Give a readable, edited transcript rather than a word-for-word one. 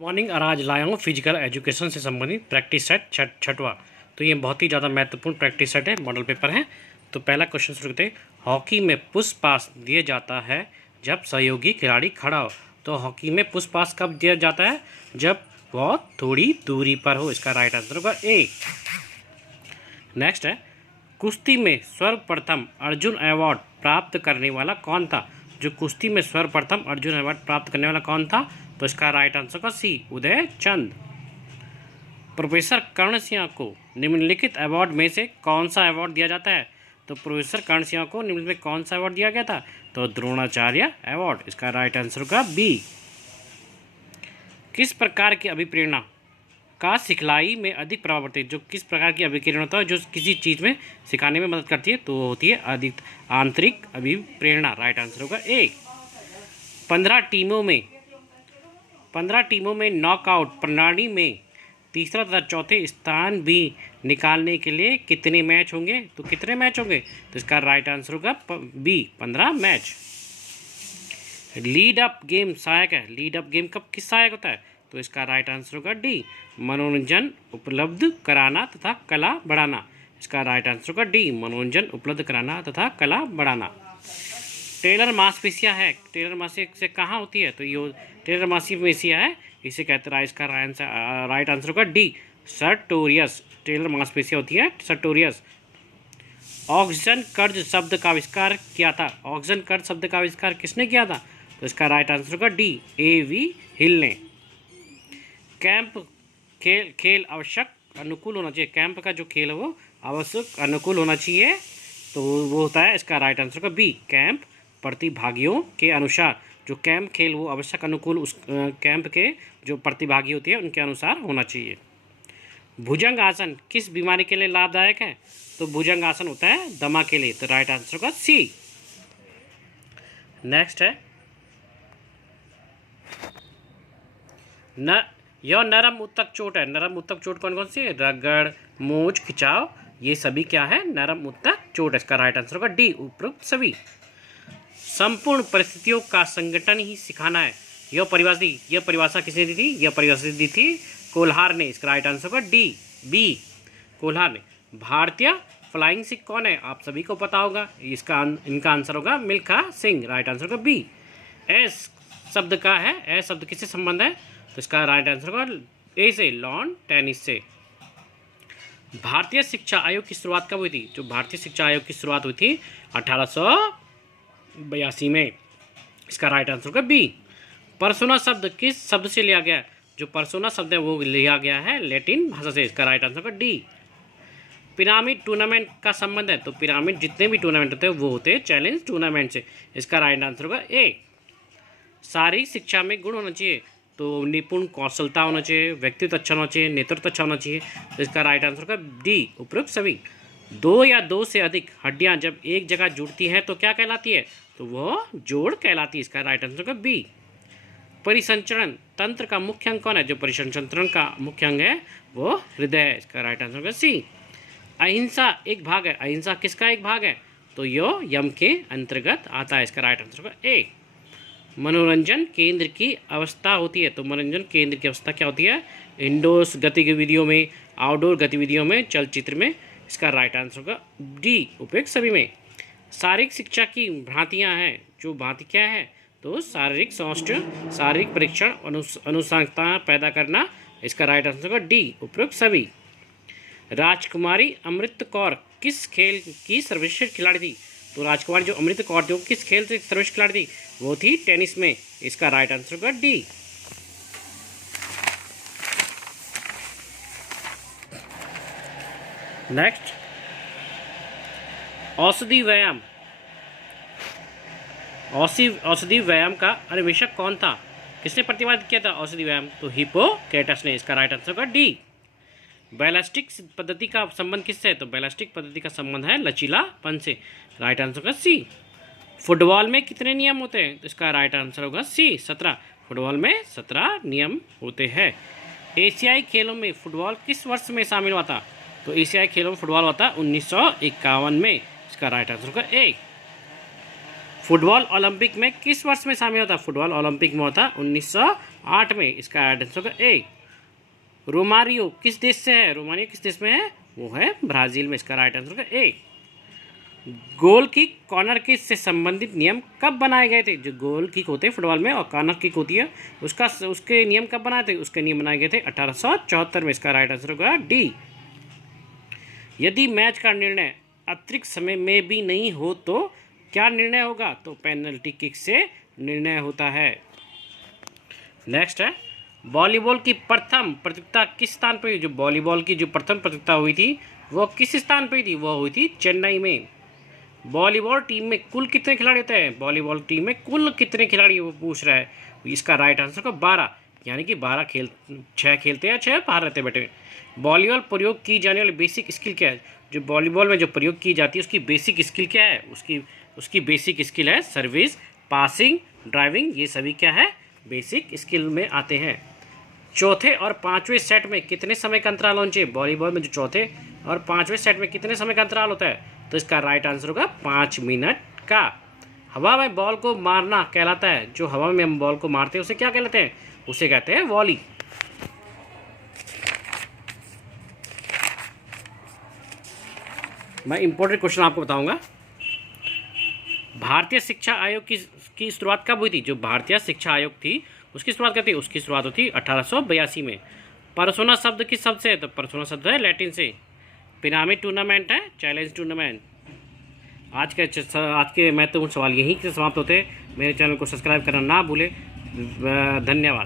Morning और आज लाया हूँ फिजिकल एजुकेशन से संबंधित प्रैक्टिस सेट छठवां। तो ये बहुत ही ज़्यादा महत्वपूर्ण प्रैक्टिस सेट है, मॉडल पेपर है। तो पहला क्वेश्चन शुरू करते हैं। हॉकी में पुश पास दिया जाता है जब सहयोगी खिलाड़ी खड़ा हो। तो हॉकी में पुश पास कब दिया जाता है? जब वह थोड़ी दूरी पर हो। इसका राइट आंसर होगा ए। नेक्स्ट है, कुश्ती में सर्वप्रथम अर्जुन अवार्ड प्राप्त करने वाला कौन था? जो कुश्ती में सर्वप्रथम अर्जुन अवार्ड प्राप्त करने वाला कौन था? तो इसका राइट आंसर का सी, उदय चंद। प्रोफेसर कर्ण सिंह को निम्नलिखित अवार्ड में से कौन सा अवार्ड दिया जाता है? तो प्रोफेसर कर्ण सिंह को निम्नलिखित में कौन सा अवार्ड दिया गया था? तो द्रोणाचार्य अवार्ड। इसका राइट आंसर का बी। किस प्रकार की अभिप्रेरणा का सिखलाई में अधिक प्रभाव पड़ती है? जो किस प्रकार की अभिप्रेरणा होता है जो किसी चीज़ में सिखाने में मदद करती है, तो वो होती है अधिक आंतरिक अभिप्रेरणा। राइट आंसर होगा ए। 15 टीमों में नॉकआउट प्रणाली में तीसरा तथा चौथे स्थान भी निकालने के लिए कितने मैच होंगे? तो कितने मैच होंगे? तो इसका राइट आंसर होगा B, 15 match. Lead up game सहायक है। लीड अप गेम कब किस सहायक होता है? तो इसका राइट आंसर होगा डी, मनोरंजन उपलब्ध कराना तथा कला बढ़ाना। इसका राइट आंसर होगा डी, मनोरंजन उपलब्ध कराना तथा कला बढ़ाना। टेलर मांसपेशियां है। टेलर मांसपेशियां कहाँ होती है? तो ये टेलर मांसपेशियां है, इसे कहते हैं। इसका राइट आंसर होगा डी, सर्टोरियस। टेलर मांसपेशियां होती है सर्टोरियस। ऑक्सीजन कर्ज शब्द का आविष्कार किया था। ऑक्सीजन कर्ज शब्द का आविष्कार किसने किया था? तो इसका राइट आंसर होगा डी, A.V. हिल ने। कैंप खेल आवश्यक अनुकूल होना चाहिए। कैंप का जो खेल है वो आवश्यक अनुकूल होना चाहिए, तो वो होता है। इसका राइट आंसर का बी, कैंप प्रतिभागियों के अनुसार। जो कैंप खेल वो आवश्यक अनुकूल उस कैंप के जो प्रतिभागी होते हैं उनके अनुसार होना चाहिए। भुजंग आसन किस बीमारी के लिए लाभदायक है? तो भुजंग आसन होता है दमा के लिए। तो राइट आंसर का सी। नेक्स्ट है, यह नरम उत्तक चोट है। नरम उत्तक चोट कौन कौन सी है? रगड़, मोच, खिंचाव, ये सभी क्या है? नरम उत्तक चोट। इसका राइट आंसर होगा डी, उपरोक्त सभी। संपूर्ण परिस्थितियों का संगठन ही सिखाना है। यह परिभाषा किसने दी थी? यह परिभाषा दी थी कोल्हार ने। इसका राइट आंसर होगा डी, बी, कोल्हार ने। भारतीय फ्लाइंग सिख कौन है? आप सभी को पता होगा। इनका आंसर होगा मिल्खा सिंह। राइट आंसर होगा बी। एस शब्द का है, एस शब्द किससे संबंध है? तो इसका राइट आंसर होगा ए से, लॉन टेनिस से। भारतीय शिक्षा आयोग की शुरुआत कब हुई थी? जो भारतीय शिक्षा आयोग की शुरुआत हुई थी 1882 में। इसका राइट आंसर होगा बी। पर्सोना शब्द किस शब्द से लिया गया है? जो पर्सोना शब्द है वो लिया गया है लैटिन भाषा से। इसका राइट आंसर होगा डी। पिरामिड टूर्नामेंट का संबंध है। तो पिरामिड जितने भी टूर्नामेंट होते हैं वो होते हैं चैलेंज टूर्नामेंट से। इसका राइट आंसर होगा ए। शारीरिक शिक्षा में गुण होना चाहिए। तो निपुण कौशलता होना चाहिए, व्यक्तित्व अच्छा होना चाहिए, नेतृत्व अच्छा होना चाहिए। तो इसका राइट आंसर होगा डी, उपरोक्त सभी। दो या दो से अधिक हड्डियां जब एक जगह जुड़ती हैं तो क्या कहलाती है? तो वह जोड़ कहलाती है। इसका राइट आंसर होगा बी। परिसंचरण तंत्र का मुख्य अंग कौन है? जो परिसंचरण का मुख्य अंग है वो हृदय है। इसका राइट आंसर होगा सी। अहिंसा एक भाग है। अहिंसा किसका एक भाग है? तो यो यम के अंतर्गत आता है। इसका राइट आंसर होगा ए। मनोरंजन केंद्र की अवस्था होती है। तो मनोरंजन केंद्र की अवस्था क्या होती है? इंडोर गतिविधियों में, आउटडोर गतिविधियों में, चलचित्र में। इसका राइट आंसर होगा डी, उपयुक्त सभी में। शारीरिक शिक्षा की भ्रांतियां हैं। जो भ्रांति क्या है? तो शारीरिक स्वास्थ्य, शारीरिक परीक्षण, अनुसंधान पैदा करना। इसका राइट आंसर होगा डी, उपयुक्त सभी। राजकुमारी अमृत कौर किस खेल की सर्वश्रेष्ठ खिलाड़ी थी? तो राजकुमारी जो अमृत कौर थी वो किस खेल से सर्वश्रेष्ठ खिलाड़ी थी? वो थी टेनिस में। इसका राइट आंसर होगा डी। नेक्स्ट, औषधि व्यायाम। औषधि व्यायाम का अन्वेषक कौन था? किसने प्रतिपादित किया था औषधि व्यायाम? तो हिप्पोक्रेटस ने। इसका राइट आंसर होगा डी। बैलास्टिक पद्धति का संबंध किससे है? तो बैलास्टिक पद्धति का संबंध है लचीलापन से। राइट आंसर होगा सी। फुटबॉल में कितने नियम होते हैं? तो इसका राइट आंसर होगा सी, 17। फुटबॉल में 17 नियम होते हैं। एशियाई खेलों में फुटबॉल किस वर्ष में शामिल हुआ था? तो एशियाई खेलों में फुटबॉल हुआ था 1951 में। इसका राइट आंसर होगा ए। फुटबॉल ओलंपिक में किस वर्ष में शामिल होता? फुटबॉल ओलंपिक में होता 1968 8 में इसका राइट आंसर होगा ए। रोमारियो किस देश से है? रोमारियो किस देश में है? वो है ब्राज़ील में। इसका राइट आंसर होगा ए। गोल किक कॉर्नर किक से संबंधित नियम कब बनाए गए थे? जो गोल किक होते हैं फुटबॉल में और कॉर्नर किक होती है उसके नियम कब बनाए थे? उसके नियम बनाए गए थे 1874 में। इसका राइट आंसर होगा डी। यदि मैच का निर्णय अतिरिक्त समय में भी नहीं हो तो क्या निर्णय होगा? तो पेनल्टी किक से निर्णय होता है। नेक्स्ट है वॉलीबॉल की प्रथम प्रतियोगिता किस स्थान पर हुई? जो वॉलीबॉल की जो प्रथम प्रतियोगिता हुई थी वो किस स्थान पर थी? वो हुई थी चेन्नई में। वॉलीबॉल टीम में कुल कितने खिलाड़ी होते हैं? वॉलीबॉल टीम में कुल कितने खिलाड़ी वो पूछ रहा है। इसका राइट आंसर का 12, यानी कि 6 खेलते हैं, 6 बाहर रहते बैठे। वॉलीबॉल प्रयोग की जाने वाली बेसिक स्किल क्या है? जो वॉलीबॉल में जो प्रयोग की जाती है उसकी बेसिक स्किल क्या है? उसकी बेसिक स्किल है सर्विस, पासिंग, ड्राइविंग। ये सभी क्या है? बेसिक स्किल में आते हैं। चौथे और पाँचवें सेट में कितने समय का अंतराल होना चाहिए? वॉलीबॉल में जो चौथे और पाँचवें सेट में कितने समय का अंतराल होता है? तो इसका राइट आंसर होगा 5 मिनट का। हवा में बॉल को मारना कहलाता है। जो हवा में हम बॉल को मारते हैं उसे क्या कहलाते हैं? उसे कहते हैं वॉली। मैं इंपॉर्टेंट क्वेश्चन आपको बताऊंगा। भारतीय शिक्षा आयोग की शुरुआत कब हुई थी? जो भारतीय शिक्षा आयोग थी उसकी शुरुआत कब थी? उसकी शुरुआत हुई 1882 में। परसोना शब्द किस शब्द से है? तो परसोना शब्द है लैटिन से। पिरामिड टूर्नामेंट है चैलेंज टूर्नामेंट। आज के महत्वपूर्ण सवाल यहीं से समाप्त होते हैं। मेरे चैनल को सब्सक्राइब करना ना भूलें। धन्यवाद।